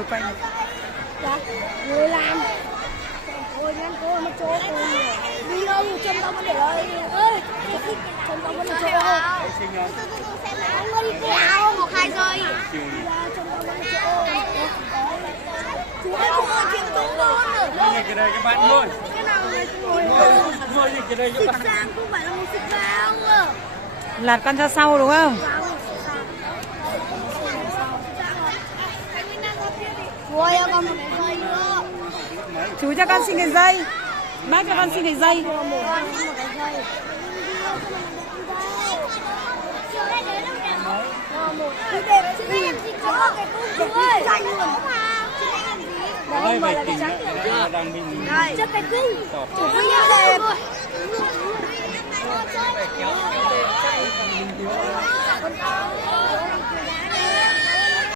ngồi quay này. Dạ, người làm. Ôi nhanh cô nó trốn rồi. Đi đâu chân tao vẫn để ơi. Ơi, chân tao vẫn để chỗ đâu. Không có đi kéo. 1-2 giây. Chân tao vẫn để chỗ. Chú ơi, chuyện trốn luôn rồi. Ngồi cái đây các bạn ngồi. Cái nào ngồi Ngồi cái đây các bạn. xịt sang không phải là một xịt vào. Lạt con ra sau đúng không? Ôi, còn một cái dây nữa. Chú cho con xin cái dây. Bác cho con xin cái dây. Một cái dây. Cái đẹp chứ em gì có cái cung chú ơi. Tranh luôn. Đấy mà là cái trắng. Đang mình Chắc cái cung. Chủ quy đẹp.